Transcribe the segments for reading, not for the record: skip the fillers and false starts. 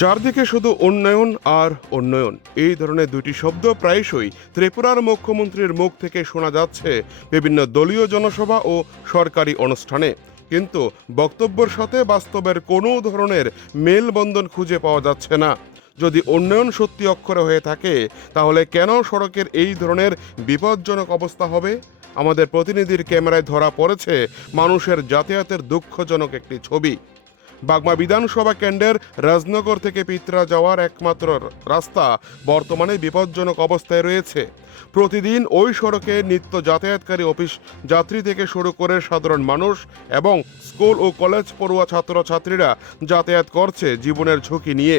চারদিকে শুধু উন্নয়ন আর উন্নয়ন, এই ধরনের দুটি শব্দ প্রায়শই ত্রিপুরার মুখ্যমন্ত্রীর মুখ থেকে শোনা যাচ্ছে বিভিন্ন দলীয় জনসভা ও সরকারি অনুষ্ঠানে। কিন্তু বক্তব্যের সাথে বাস্তবের কোনো ধরনের মেলবন্ধন খুঁজে পাওয়া যাচ্ছে না। যদি উন্নয়ন সত্যি অক্ষরে হয়ে থাকে, তাহলে কেন সড়কের এই ধরনের বিপজ্জনক অবস্থা হবে? আমাদের প্রতিনিধির ক্যামেরায় ধরা পড়েছে মানুষের যাতায়াতের দুঃখজনক একটি ছবি। বাগমা বিধানসভা কেন্দ্রের রাজনগর থেকে পিত্রা যাওয়ার একমাত্র রাস্তা বর্তমানে বিপজ্জনক অবস্থায় রয়েছে। প্রতিদিন ওই সড়কে নিত্য যাতায়াতকারী অফিস যাত্রী থেকে শুরু করে সাধারণ মানুষ এবং স্কুল ও কলেজ পড়ুয়া ছাত্রছাত্রীরা যাতায়াত করছে জীবনের ঝুঁকি নিয়ে।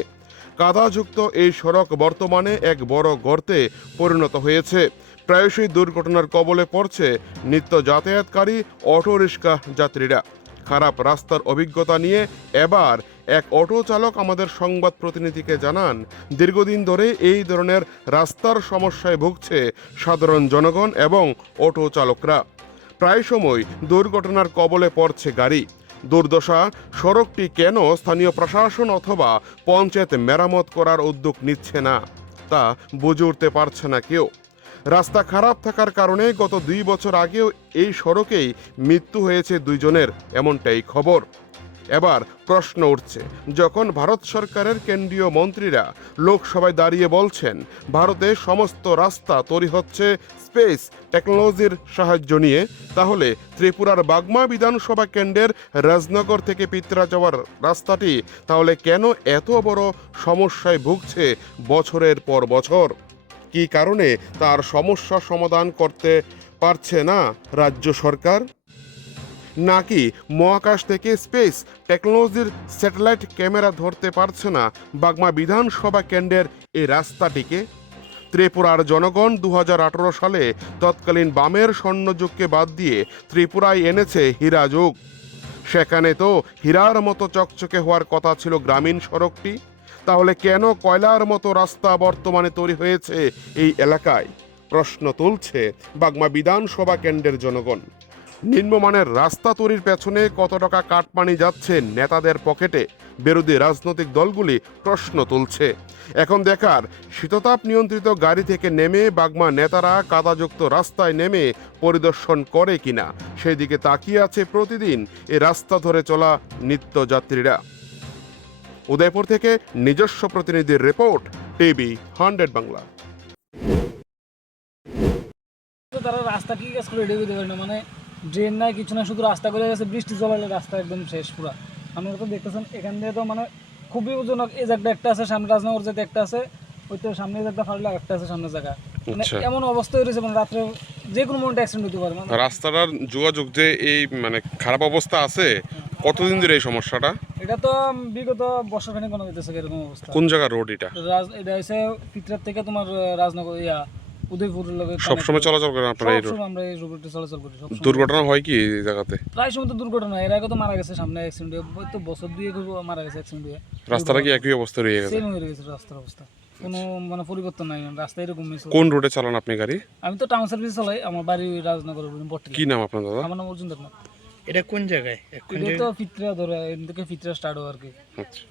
কাদাযুক্ত এই সড়ক বর্তমানে এক বড় গর্তে পরিণত হয়েছে। প্রায়শই দুর্ঘটনার কবলে পড়ছে নিত্য যাতায়াতকারী অটোরিক্সা যাত্রীরা। খারাপ রাস্তার অভিজ্ঞতা নিয়ে এবার এক অটো চালক আমাদের সংবাদ প্রতিনিধিকে জানান, দীর্ঘদিন ধরে এই ধরনের রাস্তার সমস্যায় ভুগছে সাধারণ জনগণ এবং অটো চালকরা। প্রায় সময় দুর্ঘটনার কবলে পড়ছে গাড়ি। দুর্দশা সড়কটি কেন স্থানীয় প্রশাসন অথবা পঞ্চায়েত মেরামত করার উদ্যোগ নিচ্ছে না, তা বুঝে উঠতে পারছে না কেউ। রাস্তা খারাপ থাকার কারণে গত 2 বছর আগেও এই সড়কেই মৃত্যু হয়েছে 2 জনের, এমনটাই খবর। এবার প্রশ্ন উঠছে, যখন ভারত সরকারের কেন্দ্রীয় মন্ত্রীরা লোকসভায় দাঁড়িয়ে বলছেন ভারতে সমস্ত রাস্তা তৈরি হচ্ছে স্পেস টেকনোলজির সাহায্য নিয়ে, তাহলে ত্রিপুরার বাগমা বিধানসভা কেন্দ্রের রাজনগর থেকে পিত্রা যাওয়ার রাস্তাটি তাহলে কেন এত বড় সমস্যায় ভুগছে বছরের পর বছর? কী কারণে তার সমস্যা সমাধান করতে পারছে না রাজ্য সরকার? নাকি মহাকাশ থেকে স্পেস টেকনোলজির স্যাটেলাইট ক্যামেরা ধরতে পারছে না বাগমা বিধানসভা কেন্দ্রের এই রাস্তাটিকে? ত্রিপুরার জনগণ 2018 সালে তৎকালীন বামের স্বর্ণযুগকে বাদ দিয়ে ত্রিপুরায় এনেছে হীরা যুগ। সেখানে তো হীরার মতো চকচকে হওয়ার কথা ছিল গ্রামীণ সড়কটি। তাহলে কেন কয়লার মতো রাস্তা বর্তমানে তৈরি হয়েছে এই এলাকায়? প্রশ্ন তুলছে বাগমা বিধানসভা কেন্দ্রের জনগণ। নিম্নমানের রাস্তা তৈরির পেছনে কত টাকা কাটমানি যাচ্ছে নেতাদের পকেটে, বিরোধী রাজনৈতিক দলগুলি প্রশ্ন তুলছে। এখন দেখার, শীততাপ নিয়ন্ত্রিত গাড়ি থেকে নেমে বাগমা নেতারা কাদাযুক্ত রাস্তায় নেমে পরিদর্শন করে কিনা, সেই দিকে তাকিয়ে আছে প্রতিদিন এই রাস্তা ধরে চলা নিত্যযাত্রীরা। উদয়পুর থেকে নিজস্ব প্রতিনিধির রিপোর্ট, টিভি 100 বাংলা। তারা রাস্তা কি কাজ করে রেডি করতে পারে না, মানে ড্রেন নাই কিছু না, শুধু রাস্তা করে গেছে। বৃষ্টি চলালে রাস্তা একদম শেষ পুরা। আপনারা তো দেখতেছেন এখান দিয়ে তো মানে খুবই ওজনক। এই জায়গাটা একটা আছে, সামনে রাজনগর যেতে একটা আছে, ওই তো সামনে জায়গা ফাড়লে একটা আছে সামনে জায়গা। মানে এমন অবস্থা হয়েছে মানে রাত্রে যে কোনো মোমেন্টে অ্যাক্সিডেন্ট হতে পারে। মানে রাস্তাটার যোগাযোগ যে এই মানে খারাপ অবস্থা আছে, কতদিন ধরে এই সমস্যাটা? এটা তো বিগত বর্ষখানেক কোনো দিতেছে এরকম অবস্থা। কোন জায়গা রোড এটা? এটা হচ্ছে পিত্রার থেকে তোমার রাজনগর উদয়পুর লগে সবসময় চলাচল করেন আপনারা এই রোড? আমরা এই রোডে চলাচল করি। দুর্ঘটনা হয় কি এই জায়গাতে? প্রায় সময় তো দুর্ঘটনা। এর আগে তো মারা গেছে সামনে অ্যাক্সিডেন্ট হয়ে, তো বছর 2 মারা গেছে অ্যাক্সিডেন্ট হয়ে। রাস্তাটা কি একই অবস্থা রয়ে গেছে? সেম হয়ে গেছে রাস্তার অবস্থা, কোনো মানে পরিবর্তন নাই। রাস্তা এরকমই চলে। কোন রোডে চালান আপনি গাড়ি? আমি তো টাউন সার্ভিস চালাই, আমার বাড়ি রাজনগর। কি নাম আপনার দাদা? আমার নাম অর্জুন দেবনাথ। এটা কোন জায়গায়? এটা তো ফিত্রা ধরে, এদিকে ফিত্রা স্টার্ট হয় আর কি। আচ্ছা।